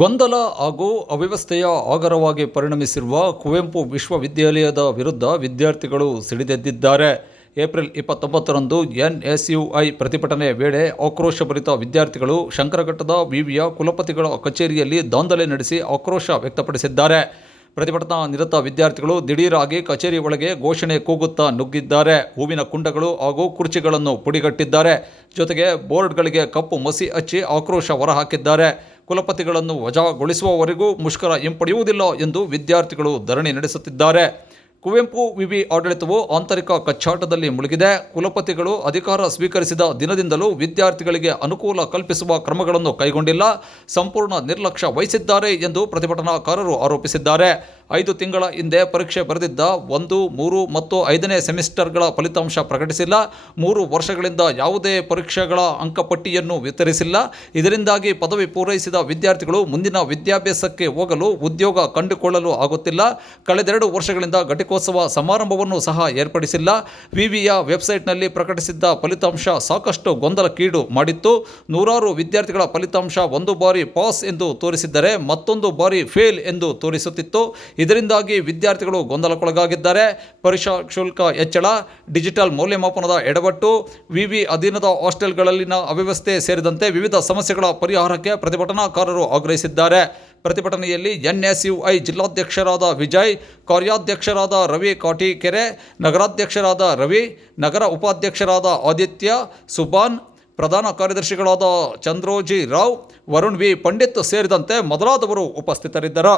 ಗೊಂದಲ ಹಾಗೂ ಅವ್ಯವಸ್ಥೆಯ ಆಗರವಾಗಿ ಪರಿಣಮಿಸಿರುವ ಕುವೆಂಪು ವಿಶ್ವವಿದ್ಯಾಲಯದ ವಿರುದ್ಧ ವಿದ್ಯಾರ್ಥಿಗಳು ಸಿಡಿದೆದ್ದಿದ್ದಾರೆ. ಏಪ್ರಿಲ್ 29ರಂದು ಎನ್ಎಸ್ಯುಐ ಪ್ರತಿಭಟನೆ ವೇಳೆ ಆಕ್ರೋಶಭರಿತ ವಿದ್ಯಾರ್ಥಿಗಳು ಶಂಕರಘಟ್ಟದ ವಿವಿಯ ಕುಲಪತಿಗಳ ಕಚೇರಿಯಲ್ಲಿ ದಾಂಧಲೆ ನಡೆಸಿ ಆಕ್ರೋಶ ವ್ಯಕ್ತಪಡಿಸಿದ್ದಾರೆ. ಪ್ರತಿಭಟನಾ ನಿರತ ವಿದ್ಯಾರ್ಥಿಗಳು ದಿಢೀರಾಗಿ ಕಚೇರಿ ಒಳಗೆ ಘೋಷಣೆ ಕೂಗುತ್ತಾ ನುಗ್ಗಿದ್ದಾರೆ. ಹೂವಿನ ಕುಂಡಗಳು ಹಾಗೂ ಕುರ್ಚಿಗಳನ್ನು ಪುಡಿಗಟ್ಟಿದ್ದಾರೆ. ಜೊತೆಗೆ ಬೋರ್ಡ್ಗಳಿಗೆ ಕಪ್ಪು ಮಸಿ ಹಚ್ಚಿ ಆಕ್ರೋಶ ಹೊರಹಾಕಿದ್ದಾರೆ. ಕುಲಪತಿಗಳನ್ನು ವಜಾಗೊಳಿಸುವವರೆಗೂ ಮುಷ್ಕರ ಹಿಂಪಡೆಯುವುದಿಲ್ಲ ಎಂದು ವಿದ್ಯಾರ್ಥಿಗಳು ಧರಣಿ ನಡೆಸುತ್ತಿದ್ದಾರೆ. ಕುವೆಂಪು ವಿವಿ ಆಡಳಿತವು ಆಂತರಿಕ ಕಚ್ಚಾಟದಲ್ಲಿ ಮುಳುಗಿದೆ. ಕುಲಪತಿಗಳು ಅಧಿಕಾರ ಸ್ವೀಕರಿಸಿದ ದಿನದಿಂದಲೂ ವಿದ್ಯಾರ್ಥಿಗಳಿಗೆ ಅನುಕೂಲ ಕಲ್ಪಿಸುವ ಕ್ರಮಗಳನ್ನು ಕೈಗೊಂಡಿಲ್ಲ, ಸಂಪೂರ್ಣ ನಿರ್ಲಕ್ಷ್ಯ ವಹಿಸಿದ್ದಾರೆ ಎಂದು ಪ್ರತಿಭಟನಾಕಾರರು ಆರೋಪಿಸಿದ್ದಾರೆ. 5 ತಿಂಗಳ ಹಿಂದೆ ಪರೀಕ್ಷೆ ಬರೆದಿದ್ದ 1, 3 ಮತ್ತು 5ನೇ ಸೆಮಿಸ್ಟರ್ಗಳ ಫಲಿತಾಂಶ ಪ್ರಕಟಿಸಿಲ್ಲ. 3 ವರ್ಷಗಳಿಂದ ಯಾವುದೇ ಪರೀಕ್ಷೆಗಳ ಅಂಕಪಟ್ಟಿಯನ್ನು ವಿತರಿಸಿಲ್ಲ. ಇದರಿಂದಾಗಿ ಪದವಿ ಪೂರೈಸಿದ ವಿದ್ಯಾರ್ಥಿಗಳು ಮುಂದಿನ ವಿದ್ಯಾಭ್ಯಾಸಕ್ಕೆ ಹೋಗಲು ಉದ್ಯೋಗ ಕಂಡುಕೊಳ್ಳಲು ಆಗುತ್ತಿಲ್ಲ. ಕಳೆದೆರಡು ವರ್ಷಗಳಿಂದ ಘಟಿಕೋತ್ಸವ ಸಮಾರಂಭವನ್ನು ಸಹ ಏರ್ಪಡಿಸಿಲ್ಲ. ವಿವಿಯ ವೆಬ್ಸೈಟ್ನಲ್ಲಿ ಪ್ರಕಟಿಸಿದ್ದ ಫಲಿತಾಂಶ ಸಾಕಷ್ಟು ಗೊಂದಲಕ್ಕೀಡು ಮಾಡಿತ್ತು. ನೂರಾರು ವಿದ್ಯಾರ್ಥಿಗಳ ಫಲಿತಾಂಶ ಒಂದು ಬಾರಿ ಪಾಸ್ ಎಂದು ತೋರಿಸಿದ್ದರೆ ಮತ್ತೊಂದು ಬಾರಿ ಫೇಲ್ ಎಂದು ತೋರಿಸುತ್ತಿತ್ತು. ಇದರಿಂದಾಗಿ ವಿದ್ಯಾರ್ಥಿಗಳು ಗೊಂದಲಕ್ಕೊಳಗಾಗಿದ್ದಾರೆ. ಪರೀಕ್ಷಾ ಶುಲ್ಕ ಹೆಚ್ಚಳ, ಡಿಜಿಟಲ್ ಮೌಲ್ಯಮಾಪನದ ಎಡವಟ್ಟು, ವಿವಿ ಅಧೀನದ ಹಾಸ್ಟೆಲ್ಗಳಲ್ಲಿನ ಅವ್ಯವಸ್ಥೆ ಸೇರಿದಂತೆ ವಿವಿಧ ಸಮಸ್ಯೆಗಳ ಪರಿಹಾರಕ್ಕೆ ಪ್ರತಿಭಟನಾಕಾರರು ಆಗ್ರಹಿಸಿದ್ದಾರೆ. ಪ್ರತಿಭಟನೆಯಲ್ಲಿ ಎನ್ಎಸ್ಯುಐ ಜಿಲ್ಲಾಧ್ಯಕ್ಷರಾದ ವಿಜಯ್, ಕಾರ್ಯಾಧ್ಯಕ್ಷರಾದ ರವಿ ಕಾಟಿಕೆರೆ, ನಗರಾಧ್ಯಕ್ಷರಾದ ರವಿ, ನಗರ ಉಪಾಧ್ಯಕ್ಷರಾದ ಆದಿತ್ಯ, ಸುಬಾನ್, ಪ್ರಧಾನ ಕಾರ್ಯದರ್ಶಿಗಳಾದ ಚಂದ್ರೋಜಿ ರಾವ್, ವರುಣ್ ವಿ ಪಂಡಿತ್ ಸೇರಿದಂತೆ ಮೊದಲಾದವರು ಉಪಸ್ಥಿತರಿದ್ದರು.